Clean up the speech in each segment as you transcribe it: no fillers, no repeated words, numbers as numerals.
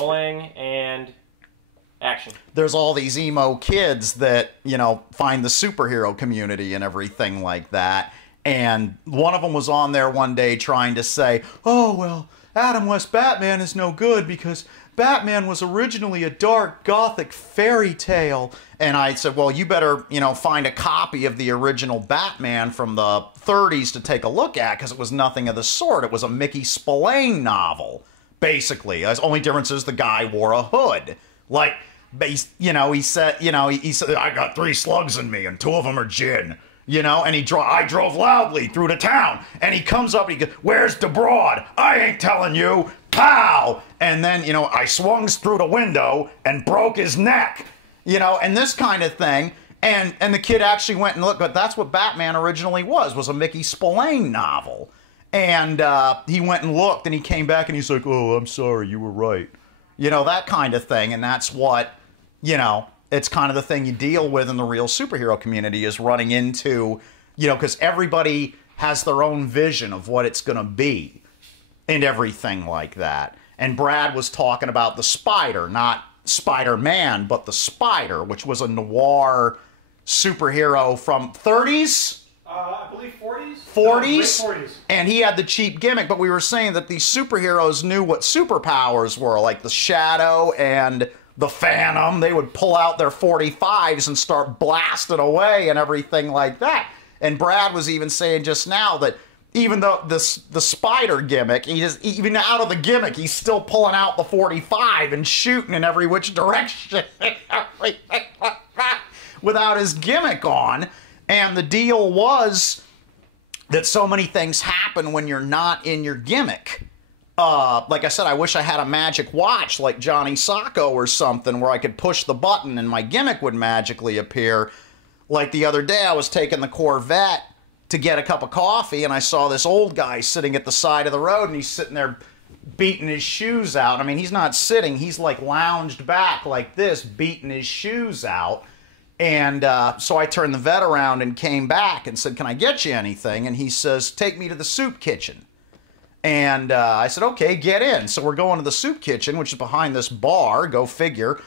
rolling and action. There's all these emo kids that, you know, find the superhero community and everything like that. And one of them was on there one day trying to say, oh, well, Adam West Batman is no good because Batman was originally a dark, gothic fairy tale. And I said, well, you better, you know, find a copy of the original Batman from the 30s to take a look at, because it was nothing of the sort. It was a Mickey Spillane novel, basically. The only difference is the guy wore a hood. Like, you know, he said, I got 3 slugs in me and 2 of them are gin. You know, and I drove loudly through the town, and he comes up and he goes, where's the broad? I ain't telling you. Pow! And then, you know, I swung through the window and broke his neck. You know, and this kind of thing. And the kid actually went and looked, but that's what Batman originally was a Mickey Spillane novel. And he went and looked, and he came back, and he's like, oh, I'm sorry, you were right. You know, that kind of thing, and that's what, you know, it's kind of the thing you deal with in the real superhero community, is running into, you know, because everybody has their own vision of what it's going to be and everything like that. And Brad was talking about the Spider, not Spider-Man, but the Spider, which was a noir superhero from 30s? I believe 40s? 40s? No, late 40s. And he had the cheap gimmick, but we were saying that these superheroes knew what superpowers were, like the Shadow and the Phantom. They would pull out their 45s and start blasting away and everything like that. And Brad was even saying just now that even though the Spider gimmick, even out of the gimmick, he's still pulling out the 45 and shooting in every which direction without his gimmick on. And the deal was that so many things happen when you're not in your gimmick. Like I said, I wish I had a magic watch like Johnny Sacco or something where I could push the button and my gimmick would magically appear. Like the other day, I was taking the Corvette to get a cup of coffee, and I saw this old guy sitting at the side of the road, and he's sitting there beating his shoes out. I mean, he's not sitting. He's like lounged back like this, beating his shoes out. And so I turned the vet around and came back and said, can I get you anything? And he says, take me to the soup kitchen. And I said, okay, get in. So we're going to the soup kitchen, which is behind this bar, go figure.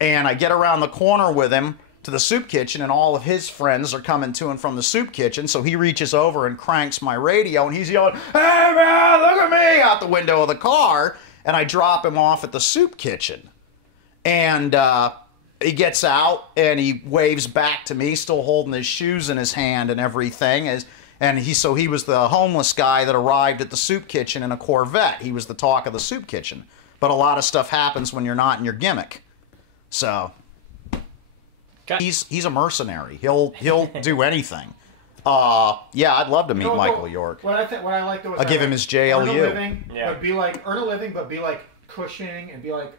And I get around the corner with him to the soup kitchen, and all of his friends are coming to and from the soup kitchen. So he reaches over and cranks my radio, and he's yelling, hey, man, look at me, out the window of the car. And I drop him off at the soup kitchen. And he gets out, and he waves back to me, still holding his shoes in his hand and everything. So he was the homeless guy that arrived at the soup kitchen in a Corvette. He was the talk of the soup kitchen. But a lot of stuff happens when you're not in your gimmick. So he's a mercenary. He'll do anything. Yeah, I'd love to meet Michael York. What I like though is I'll give him his JLU. Earn a living, but be like Cushing and be like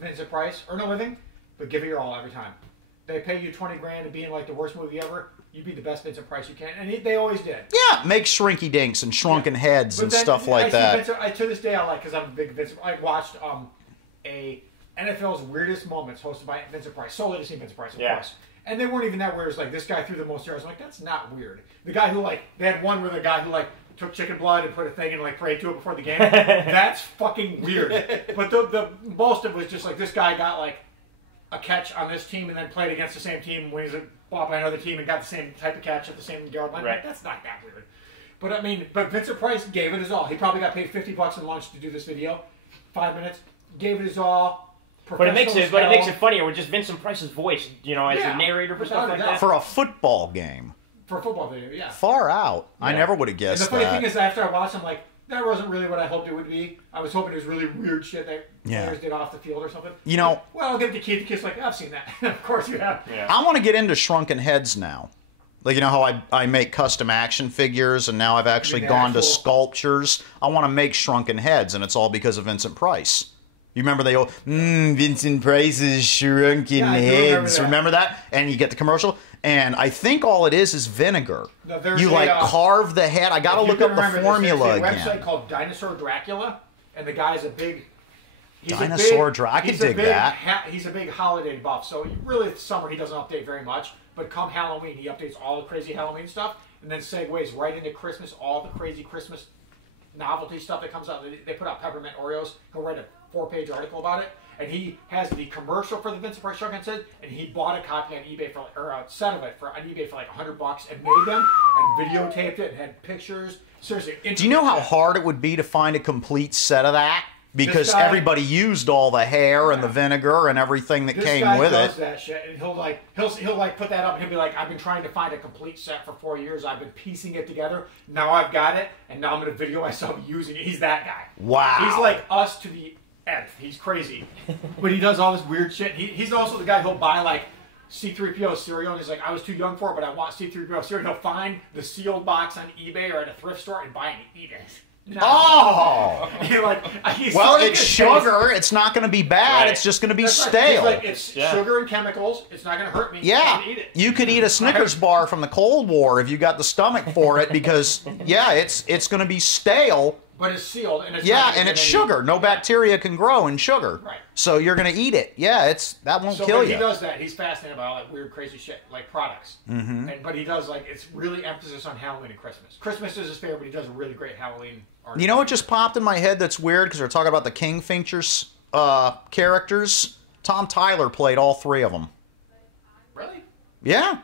Vincent Price. Earn a living, but give it your all every time. They pay you 20 grand to be in like the worst movie ever. You be the best Vincent Price you can, and they always did. Yeah, make Shrinky Dinks and Shrunken Heads and stuff like that. To this day, I like, because I'm a big Vincent. I watched a NFL's Weirdest Moments hosted by Vincent Price, solely to see Vincent Price, of course. And they weren't even that weird. It's like, this guy threw the most yards. I'm like, that's not weird. The guy who, like, they had one where the guy who, like, took chicken blood and put a thing and, like, prayed to it before the game. That's fucking weird. But the most of it was just, like, this guy got, like, a catch on this team and then played against the same team when he was bought by another team and got the same type of catch at the same yard line. Right. That's not that weird. But, I mean, Vincent Price gave it his all. He probably got paid $50 in lunch to do this video. 5 minutes. Gave it his all. But it makes it funnier with just Vincent Price's voice, you know, as a narrator for stuff like that. For a football game. For a football video, yeah. Far out. Yeah. I never would have guessed that. And the funny thing is, after I watched, I'm like, that wasn't really what I hoped it would be. I was hoping it was really weird shit that players did off the field or something. You know, well, I'll give it to Keith. The kid's like, I've seen that. Of course you have. Yeah. I want to get into Shrunken Heads now. Like, you know how I make custom action figures, and now I've actually gone to sculptures. I want to make Shrunken Heads, and it's all because of Vincent Price. You remember they go, Vincent Price's Shrunken Heads. Remember that? And you get the commercial. And I think all it is vinegar. No, you carve the head. I got to look up the formula again. There's a website called Dinosaur Dracula, and the guy's a big. Dinosaur Dracula. I could dig that. He's a big holiday buff. So really, this summer he doesn't update very much. But come Halloween, he updates all the crazy Halloween stuff, and then segues right into Christmas, all the crazy Christmas novelty stuff that comes out. They put out peppermint Oreos. He'll write a 4-page article about it, and he has the commercial for the Vincent Price shotgun set, and he bought a copy on eBay or a set of it on eBay for like $100 and made them and videotaped it and had pictures. Seriously, do you know how hard it would be to find a complete set of that? Because everybody used all the hair and the vinegar and everything that came with it. This guy does that shit, and he'll put that up, and he'll be like, "I've been trying to find a complete set for 4 years. I've been piecing it together. Now I've got it, and now I'm going to video myself using it." He's that guy. Wow. He's like us to the nth. He's crazy, but he does all this weird shit. He's also the guy who'll buy like C-3PO cereal, and he's like, "I was too young for it, but I want C-3PO cereal." He'll find the sealed box on eBay or at a thrift store and buy it and eat it. No. Oh! Well, it's sugar. It's not going to be bad. Right. It's just going to be stale. It's sugar and chemicals. It's not going to hurt me. Yeah. Eat it. You could eat a Snickers bar from the Cold War if you got the stomach for it because, yeah, it's going to be stale. But it's sealed. And it's and it's sugar. No bacteria can grow in sugar. Right. So you're going to eat it. Yeah, that won't kill you. He does that. He's fascinated about all that weird, crazy shit, like products. Mm-hmm. But he does, like, it's really emphasis on Halloween and Christmas. Christmas is his favorite, but he does a really great Halloween art. You know what just popped in my head that's weird? Because we're talking about the Kingfishers characters. Tom Tyler played all 3 of them. Really? Yeah.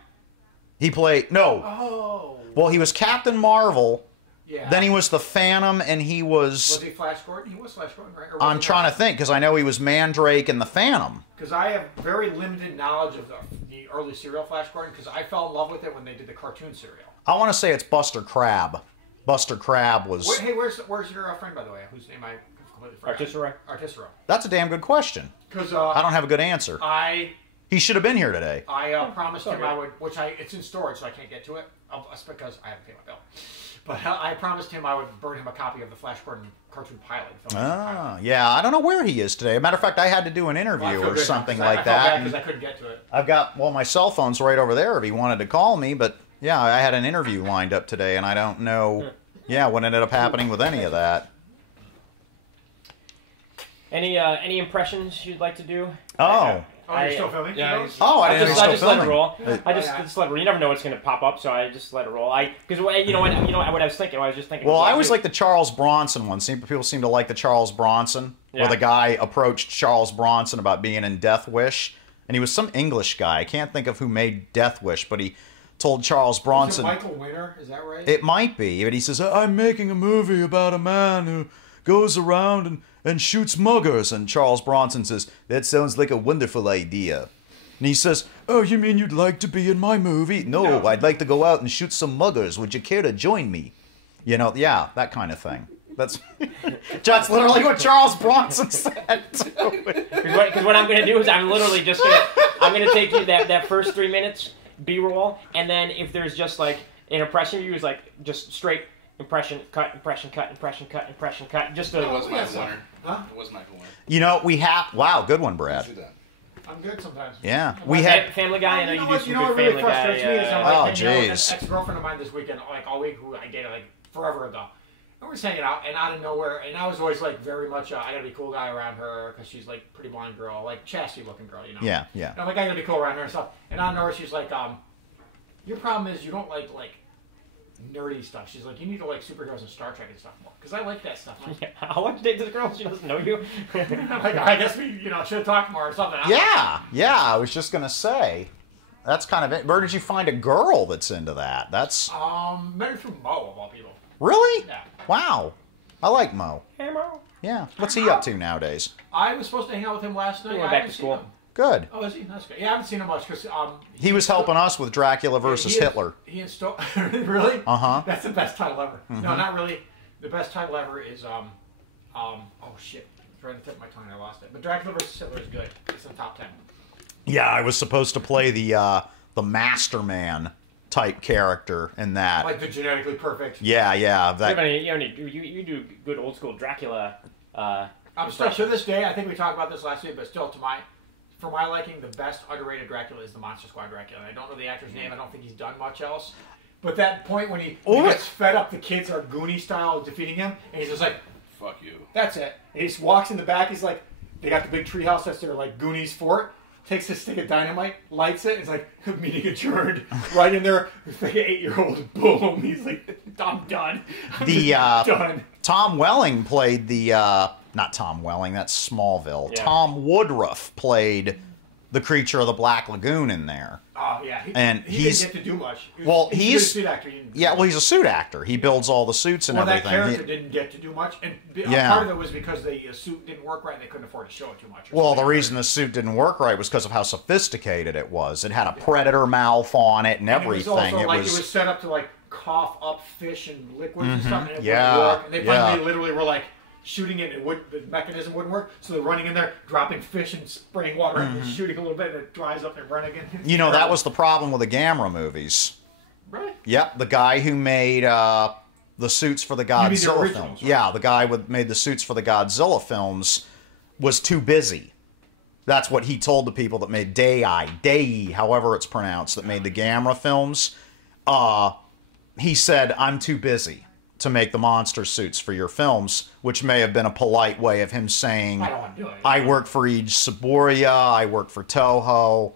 He played... No. Oh. Well, he was Captain Marvel... Yeah. Then he was the Phantom, and he was... Was he Flash Gordon? He was Flash Gordon, right? I'm trying to think, because I know he was Mandrake and the Phantom. Because I have very limited knowledge of the early serial Flash Gordon, because I fell in love with it when they did the cartoon serial. I want to say it's Buster Crabbe. Buster Crabbe was... Hey, where's your friend, by the way, whose name I completely forgot? Artisero. That's a damn good question. Because I don't have a good answer. He should have been here today. I promised him I would, it's in storage, so I can't get to it. That's because I haven't paid my bill. But I promised him I would burn him a copy of the Flash Gordon cartoon pilot. Yeah, I don't know where he is today. As a matter of fact, I had to do an interview or something like that. Because I couldn't get to it. I've got, my cell phone's right over there if he wanted to call me, but yeah, I had an interview lined up today, and I don't know, what ended up happening with any of that. Any impressions you'd like to do? Oh. Oh, you're still filming? Yeah. I didn't I just let it roll. I just let it roll. You never know what's going to pop up, so I just let it roll. Because what I was thinking. I was just thinking. Well, I always like the Charles Bronson one. People seem to like the Charles Bronson, where the guy approached Charles Bronson about being in Death Wish, and he was some English guy. I can't think of who made Death Wish, but he told Charles Bronson. Is it Michael Winner? Is that right? It might be, but he says, "I'm making a movie about a man who goes around and shoots muggers," and Charles Bronson says, "That sounds like a wonderful idea." And he says, "Oh, you mean you'd like to be in my movie?" No, I'd like to go out and shoot some muggers. Would you care to join me? Yeah, that kind of thing. That's literally what Charles Bronson said. Because what I'm going to do is I'm literally just going to take you that first 3 minutes B-roll, and then if there's just like an impression you use like just straight impression cut, impression cut, impression cut, impression cut. Just it was Michael Winner. Huh? It was Michael Winner. We have. Wow, good one, Brad. I'm good sometimes. Yeah, we had Family Guy. I know you do some good Family Guy. Oh, jeez. An ex-girlfriend of mine this weekend, like all week, who I dated like forever ago. And we're just hanging out, and out of nowhere, and I was always like very much, I gotta be a cool guy around her because she's like pretty blonde girl, like chastity looking girl, Yeah. And I'm like, I gotta be cool around her and stuff. And out of nowhere, she's like, your problem is you don't like nerdy stuff. She's like, you need to like superheroes and Star Trek and stuff more because I like that stuff. Yeah, I want to date this girl. She doesn't know you. Like, I guess we, should have talked more or something. Yeah. I was just gonna say, that's kind of it. Where did you find a girl that's into that? That's met her through Mo of all people. Really? Yeah. Wow. I like Mo. Hey, Mo. Yeah. What's he up to nowadays? I was supposed to hang out with him last night. He went back to school. Good. Oh, is he? That's good. Yeah, I haven't seen him much because he was helping us with Dracula versus Hitler. He installed. Really? Uh-huh. That's the best title ever. Mm-hmm. No, not really. The best title ever is oh shit. It's right on the tip of my tongue. I lost it. But Dracula versus Hitler is good. It's in the top 10. Yeah, I was supposed to play the Masterman type character in that. Like the genetically perfect. Yeah. You do good old school Dracula. I'm still to this day. I think we talked about this last week, but still, for my liking, the best underrated Dracula is the Monster Squad Dracula. And I don't know the actor's name. I don't think he's done much else. But that point when he gets fed up, the kids are Goonie style defeating him, and he's just like, "Fuck you." That's it. And he just walks in the back. He's like, they got the big treehouse that's their like Goonies fort. Takes his stick of dynamite, lights it. It's like meeting adjourned. Right in there, with like an 8-year-old. Boom. He's like, I'm done. Done. Tom Welling played the not Tom Welling, that's Smallville. Yeah. Tom Woodruff played the creature of the Black Lagoon in there. Oh yeah, he he's didn't get to do much. he's a suit actor. He's a suit actor. He builds all the suits and everything. That character didn't get to do much, and part of it was because the suit didn't work right, and they couldn't afford to show it too much. Well, the reason the suit didn't work right was because of how sophisticated it was. It had a predator mouth on it and everything. It was set up to like cough up fish and liquids and stuff, and it Yeah, wouldn't work. And they finally literally were like shooting it, and the mechanism wouldn't work, so they're running in there, dropping fish and spraying water, and shooting a little bit, and it dries up and run again. You know, that was the problem with the Gamera movies. Right? Yep, the guy who made the suits for the Godzilla originals, films. right? Yeah, the guy who made the suits for the Godzilla films was too busy. That's what he told the people that made Dei, however it's pronounced, that made the Gamera films. He said, I'm too busy to make the monster suits for your films, which may have been a polite way of him saying, I don't want to do it. I work for Ij Saburia, I work for Toho,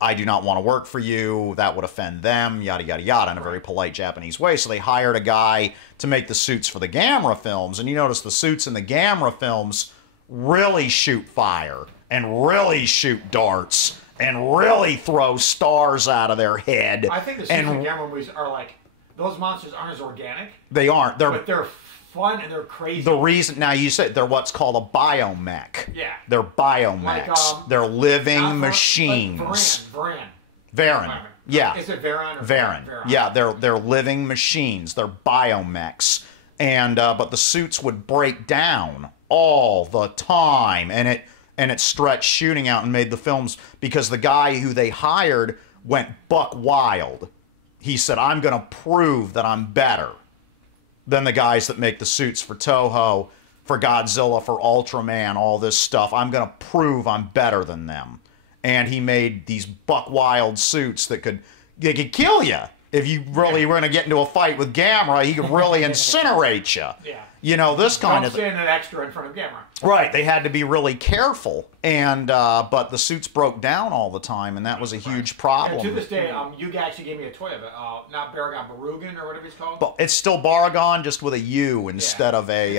I do not want to work for you, that would offend them, yada, yada, yada, in a very polite Japanese way. So they hired a guy to make the suits for the Gamera films, and you notice the suits in the Gamera films really shoot fire, and really shoot darts, and really throw stars out of their head. I think the suits in Gamera movies are like, those monsters aren't as organic. They aren't. But they're fun and they're crazy. The reason, now you said they're what's called a biomech. Yeah. They're biomechs. They're living machines. Varan. Yeah. Is it Varan or Varan? Yeah, they're living machines. They're biomechs. And but the suits would break down all the time, and it stretched shooting out and made the films because the guy who they hired went buck wild. He said, I'm going to prove that I'm better than the guys that make the suits for Toho, for Godzilla, for Ultraman, all this stuff. I'm going to prove I'm better than them. And he made these buck wild suits that could kill you. If you really were going to get into a fight with Gamera, he could really incinerate you. Yeah. You know, this kind of thing. Don't stand an extra in front of Gamera. Right, they had to be really careful, and but the suits broke down all the time, and that was a huge problem. And to this day, you actually gave me a toy of it, not Baragon, Barugan, or whatever it's called. But it's still Baragon, just with a U instead of a.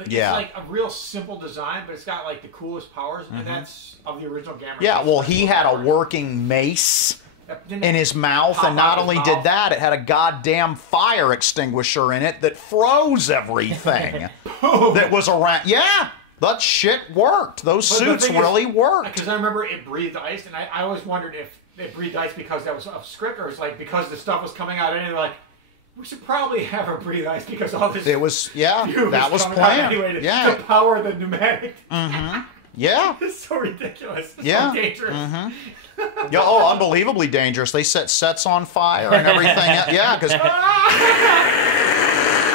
It's like a real simple design, but it's got like the coolest powers, and that's of the original Gamera. Yeah, well, he had a working mace in his mouth, and not only did that, it had a goddamn fire extinguisher in it that froze everything that was around. Yeah, that shit worked. Those suits really worked. Because I remember it breathed ice, and I always wondered if it breathed ice because that was a script, or it's like because the stuff was coming out, and they're like, we should probably have her breathe ice because all this. It was that was planned. Anyway, to power the pneumatic. Yeah. It's so ridiculous. It's so dangerous. Yeah, unbelievably dangerous. They set sets on fire and everything. Yeah, because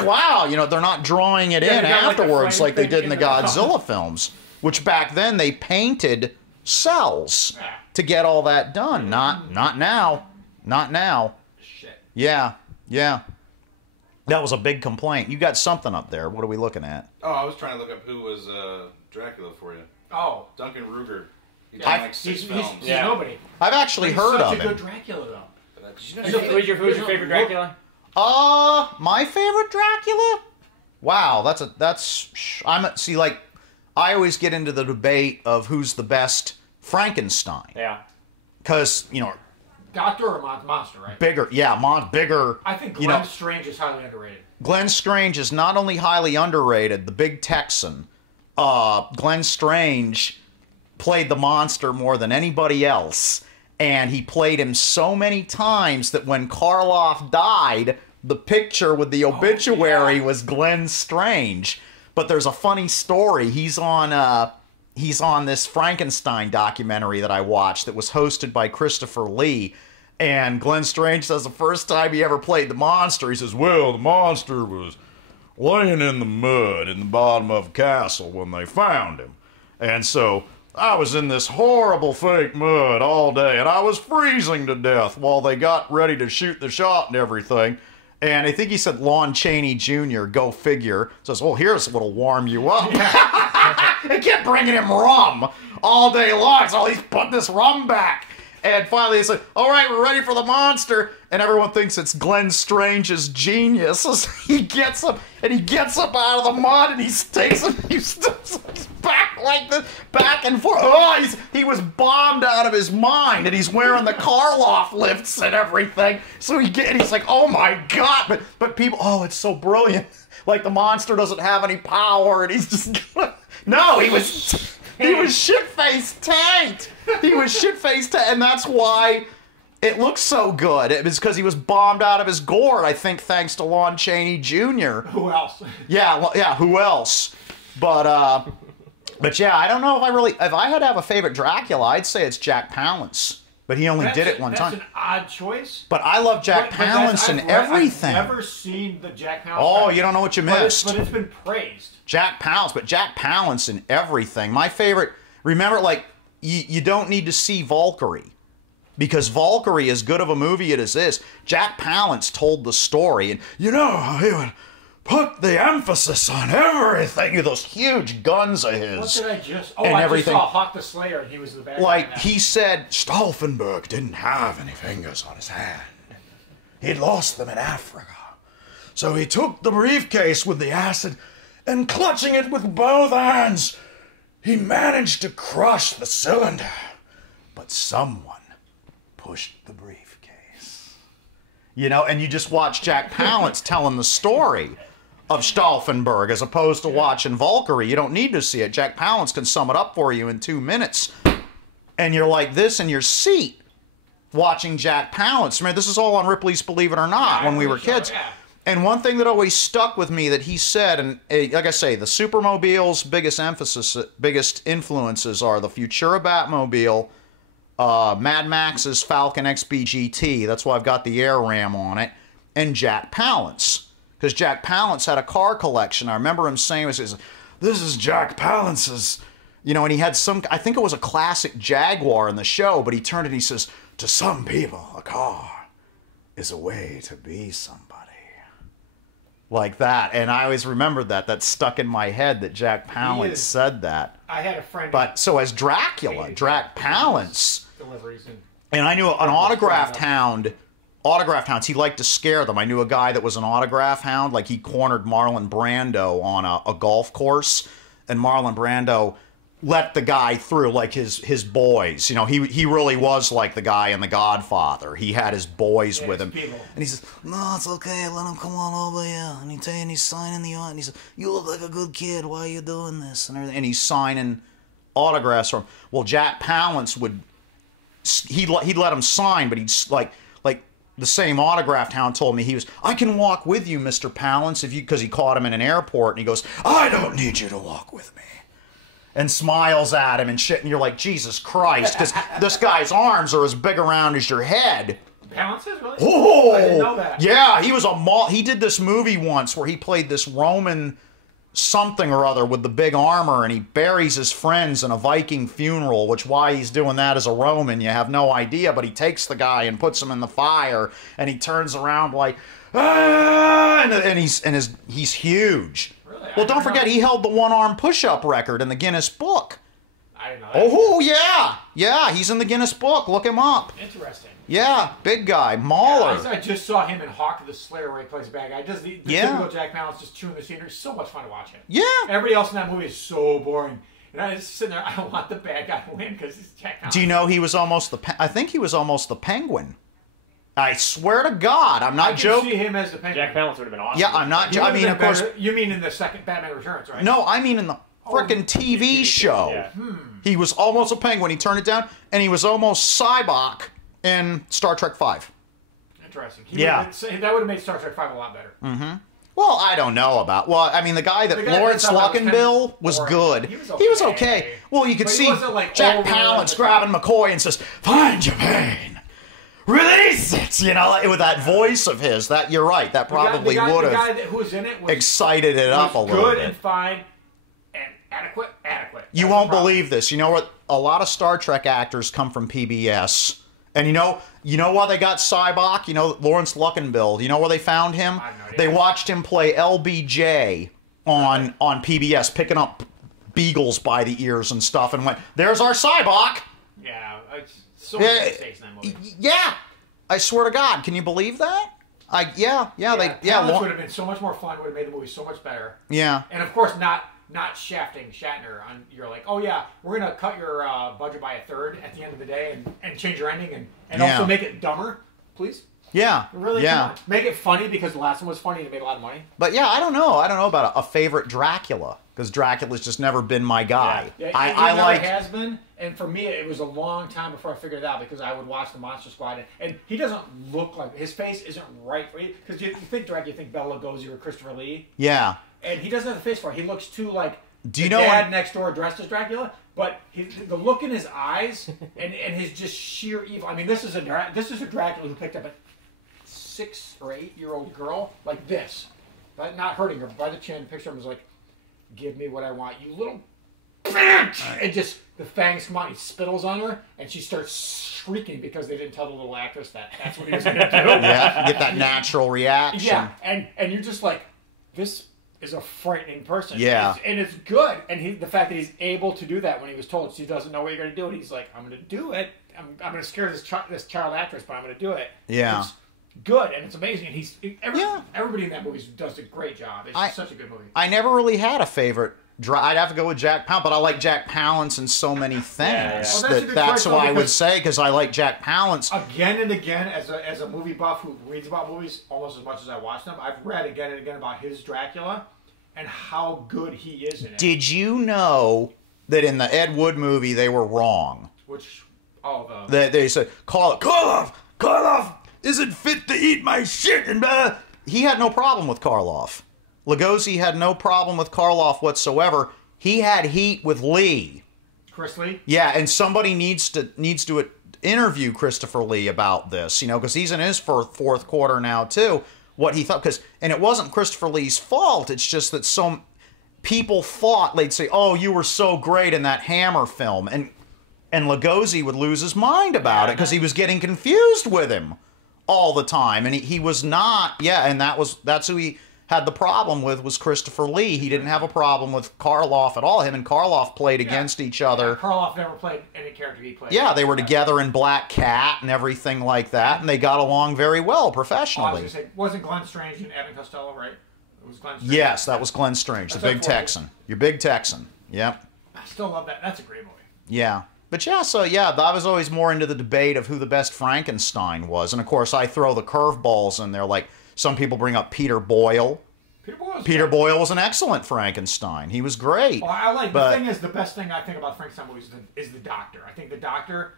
wow, they're not drawing it in afterwards like they did in the Godzilla films, which back then they painted cells to get all that done. Not now. Not now. Shit. Yeah. That was a big complaint. You got something up there. What are we looking at? Oh, I was trying to look up who was Dracula for you. Oh. Duncan Ruger. He's he's nobody. I've actually heard of him. Such a good Dracula, though. Who's your favorite Dracula? My favorite Dracula? Wow, I always get into the debate of who's the best Frankenstein. Yeah. Because, Doctor or monster, right? Bigger. I think Glenn Strange is highly underrated. Glenn Strange is not only highly underrated, the big Texan. Glenn Strange played the monster more than anybody else, and he played him so many times that when Karloff died, the picture with the obituary was Glenn Strange. But there's a funny story. He's on this Frankenstein documentary that I watched that was hosted by Christopher Lee, and Glenn Strange says the first time he ever played the monster, he says, well, the monster was laying in the mud in the bottom of a castle when they found him. And so I was in this horrible fake mud all day, and I was freezing to death while they got ready to shoot the shot and everything. And I think he said Lon Chaney Jr., go figure, says, well, here's what'll warm you up. They kept bringing him rum all day long, so he's putting this rum back. And finally they say, all right, we're ready for the monster. And everyone thinks it's Glenn Strange's genius. So he gets up out of the mud and he takes him, he steps back like this, back and forth. Oh, he was bombed out of his mind and he's wearing the Karloff lifts and everything. So he's like, oh my God. But people, oh, it's so brilliant. Like the monster doesn't have any power and he's just, no, he was shit-faced tanked. He was shit-faced tanked, and that's why it looks so good. It was because he was bombed out of his gourd, I think, thanks to Lon Chaney Jr. Who else? Yeah, who else? But yeah, I don't know if I had to have a favorite Dracula, I'd say it's Jack Palance. But he only did it one time. That's an odd choice. But I love Jack Palance in everything. I've never seen the Jack Palance. Oh, you don't know what you missed. But it's been praised. Jack Palance in everything. My favorite, remember, like, you don't need to see Valkyrie. Because Valkyrie, as good of a movie as it is, Jack Palance told the story. And, he would put the emphasis on everything. Those huge guns of his. What did I just... Oh, and I everything. just saw Hawk the Slayer, and he was the bad guy. Like, he said Stauffenberg didn't have any fingers on his hand. He'd lost them in Africa. So he took the briefcase with the acid and clutching it with both hands, he managed to crush the cylinder. But someone pushed the briefcase. And you just watch Jack Palance telling the story of Stauffenberg as opposed to watching Valkyrie. You don't need to see it. Jack Palance can sum it up for you in 2 minutes. And you're like this in your seat watching Jack Palance. I mean, this is all on Ripley's Believe It or Not when we were kids. Yeah. And one thing that always stuck with me that he said, and like I say, the Supermobile's biggest influences are the Futura Batmobile, Mad Max's Falcon XB-GT, that's why I've got the Air Ram on it, and Jack Palance. Because Jack Palance had a car collection. I remember him saying, this is Jack Palance's, and he had I think it was a classic Jaguar in the show, but he turned and he says, to some people, a car is a way to be somebody. Like that. And I always remembered that. That stuck in my head that Jack Palance said that. I had a friend... But so as Dracula, Jack Palance... Deliveries and I knew an autographed hound... Autographed hounds, he liked to scare them. I knew a guy that was an autograph hound. Like, he cornered Marlon Brando on a golf course. And Marlon Brando let the guy through, like his boys. He really was like the guy in The Godfather. He had his boys with him. People. And he says, no, it's okay, let him come on over here. And he's signing the autograph. And he says, you look like a good kid, why are you doing this? And everything. And he's signing autographs for him. Well, Jack Palance he'd let him sign, but he'd like the same autographed hound told me, I can walk with you, Mr. Palance, because he caught him in an airport, and he goes, I don't need you to walk with me. And smiles at him and shit, and you're like, Jesus Christ, because this guy's arms are as big around as your head. Palance is really? Oh! I didn't know that. Yeah, he did this movie once where he played this Roman something or other with the big armor, and he buries his friends in a Viking funeral, which why he's doing that as a Roman, you have no idea, but he takes the guy and puts him in the fire, and he turns around like, ah! And he's huge. Really? Well, don't forget, he held the one-arm push-up record in the Guinness Book. I didn't know that. Oh, yeah! Yeah, he's in the Guinness Book. Look him up. Interesting. Yeah, big guy. Mauler. Yeah, I just saw him in Hawk the Slayer where he plays a bad guy. Does the typical Jack Palance just chewing the scenery. It's so much fun to watch him. Yeah. Everybody else in that movie is so boring. And I just sitting there, I don't want the bad guy to win because it's Jack Palance. Do you know he was almost I think he was almost the Penguin. I swear to God, I'm not joking. I can see him as the Penguin. Jack Palance would have been awesome. Yeah, I'm not joking. I mean, of course... You mean in the second Batman Returns, right? No, I mean in the frickin' TV show. Yeah. He was almost a Penguin. He turned it down, and he was almost Cybok in Star Trek V. Interesting. That would have made Star Trek V a lot better. Mm-hmm. Well, I don't know about... Well, I mean, the guy that Lawrence Luckinbill was good. He was okay. Well, you could But he see wasn't, like, Jack over Palance the grabbing McCoy and says, find your pain. Release it! With that voice of his. That You're right. That probably would have... The guy who was in it was excited it up a little good bit. and fine and adequate. You won't believe this. You know what? A lot of Star Trek actors come from PBS. And you know why they got Cybok? Lawrence Luckinbill. You know where they found him? I have no idea. They watched him play LBJ on PBS, picking up beagles by the ears and stuff, and went, there's our Cybok! Yeah, it's so many mistakes in that movie. Yeah, I swear to God, can you believe that? Talents would have been so much more fun. Would have made the movie so much better. Yeah, and of course not shafting Shatner on. You're like, oh yeah, we're gonna cut your budget by a third at the end of the day and change your ending and also make it dumber, please. Yeah, really, come on. Make it funny because the last one was funny and it made a lot of money. But yeah, I don't know about a favorite Dracula because Dracula's just never been my guy. Yeah, I like has been, and for me, it was a long time before I figured it out because I would watch the Monster Squad and he doesn't look like his face isn't right for you because you think Dracula, you think Bela Lugosi or Christopher Lee. Yeah, and he doesn't have the face for it. He looks too like dad next door dressed as Dracula. But the look in his eyes and his just sheer evil. I mean, this is a Dracula who picked up a 6 or 8 year old girl like this, but not hurting her by the chin. Picture him as like, give me what I want, you little bitch! And just the fangs come out, he spittles on her, and she starts shrieking because they didn't tell the little actress that's what he was going to do. Yeah, you get that natural reaction. Yeah, and you're just like, this is a frightening person. Yeah, and it's good. And the fact that he's able to do that when he was told she doesn't know what you're going to do, and he's like, I'm going to do it. I'm going to scare this child actress, but I'm going to do it. Yeah. It's good, and it's amazing. And everybody in that movie does a great job. It's such a good movie. I never really had a favorite. I'd have to go with Jack Palance, but I like Jack Palance in so many things. Well, that's what I would say because I like Jack Palance. Again and again, as a movie buff who reads about movies almost as much as I watch them, I've read again and again about his Dracula and how good he is in it. Did you know that in the Ed Wood movie they were wrong? Which, they said, Karloff isn't fit to eat my shit. And he had no problem with Karloff. Lugosi had no problem with Karloff whatsoever. He had heat with Lee. Chris Lee? Yeah, and somebody needs to interview Christopher Lee about this, because he's in his fourth quarter now too. What he thought, and it wasn't Christopher Lee's fault. It's just that some people thought they'd say, "Oh, you were so great in that Hammer film," and Lugosi would lose his mind about it because he was getting confused with him all the time, and he was not. Yeah, and that's who he had the problem with was Christopher Lee. He didn't have a problem with Karloff at all. Him and Karloff played against each other. Yeah, Karloff never played any character he played. Yeah, they were together in Black Cat and everything like that, and they got along very well professionally. I was going to say, wasn't Glenn Strange and Evan Costello, right? It was Glenn Strange. Yes, that was Glenn Strange, the big Texan. Your big Texan. Yep. I still love that. That's a great movie. Yeah. But I was always more into the debate of who the best Frankenstein was. And of course, I throw the curveballs in there. Like, some people bring up Peter Boyle. Peter Boyle was an excellent Frankenstein. He was great. Well, the thing is, the best thing I think about Frankenstein movies is the Doctor. I think the Doctor,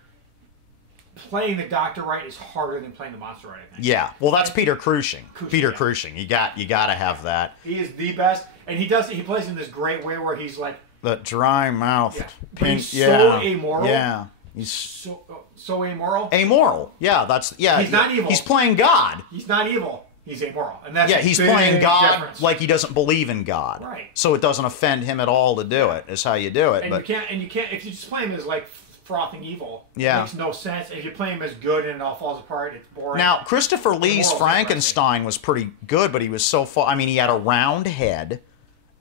playing the Doctor right is harder than playing the monster right, I think. Yeah. Well, that's Peter Cushing. Cushing. You got to have that. He is the best. And he plays in this great way where he's like, the dry mouth. Yeah. But he's so amoral. Yeah. He's so amoral. Amoral. Yeah, He's not evil. He's playing God. He's not evil. He's amoral. And that's he's playing God difference. like he doesn't believe in God. Right. So it doesn't offend him at all to do it. Is how you do it. And you can't if you just play him as like frothing evil, it makes no sense. And if you play him as good and it all falls apart, it's boring. Now, Christopher Lee's Frankenstein was pretty good, but he was so far. I mean, he had a round head,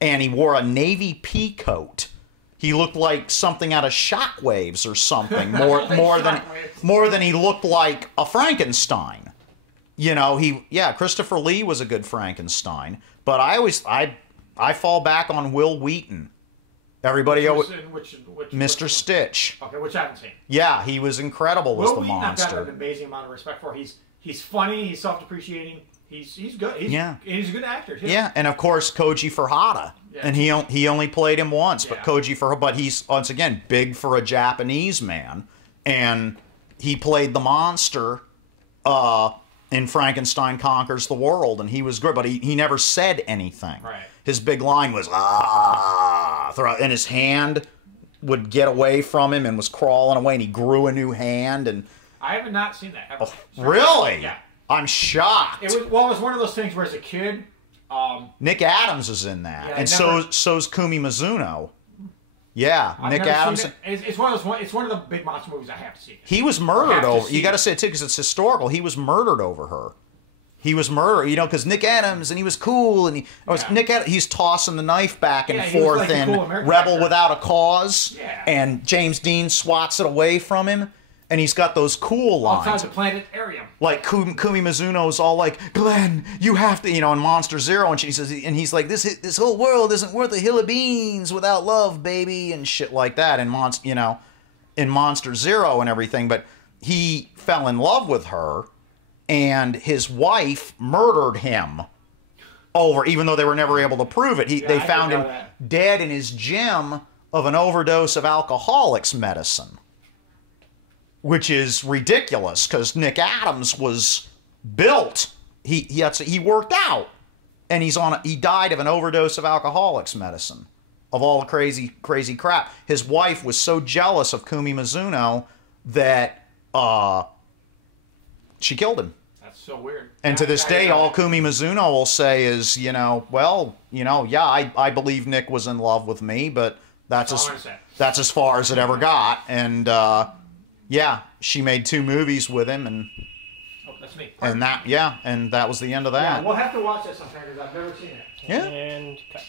and he wore a navy pea coat. He looked like something out of Shockwaves or something. More than he looked like a Frankenstein. Christopher Lee was a good Frankenstein, but I fall back on Will Wheaton. Everybody which Mr. Stitch. Okay, which I haven't seen. Yeah, he was incredible as the monster. I've got an amazing amount of respect for. He's funny. He's self-depreciating. He's good. He's a good actor too. Yeah, and of course Koji Ferhata. Yeah. And he only played him once, but but he's once again big for a Japanese man, and he played the monster in Frankenstein Conquers the World, and he was good, but he never said anything. Right. His big line was and his hand would get away from him and was crawling away, and he grew a new hand. And I have not seen that ever. Really? Yeah. I'm shocked. It was one of those things where as a kid. Nick Adams is in that, and so's Kumi Mizuno. Yeah, Nick Adams. It's one of the big monster movies I have to see. He was murdered over. You got to say it too because it's historical. He was murdered over her. He was murdered, you know, because Nick Adams, and he was cool, and he's tossing the knife back and forth, like and cool Rebel actor. Without a Cause, Yeah. and James Dean swats it away from him, and he's got those cool lines. Outside the planetarium. Like Kumi Mizuno's all like, Glenn, you have to, you know, in Monster Zero, and she says, and he's like, this whole world isn't worth a hill of beans without love, baby, and shit like that, and in Monster Zero and everything, but he fell in love with her. And his wife murdered him even though they were never able to prove it. They found him dead in his gym of an overdose of alcoholics medicine, which is ridiculous because Nick Adams was built. He worked out, and he died of an overdose of alcoholics medicine, of all the crazy crap. His wife was so jealous of Kumi Mizuno that she killed him. So weird. And to this day, all Kumi Mizuno will say is, I believe Nick was in love with me, but that's as far as it ever got. And she made 2 movies with him, and that's me. And that was the end of that. Yeah, we'll have to watch that sometime because I've never seen it. Yeah. And cut.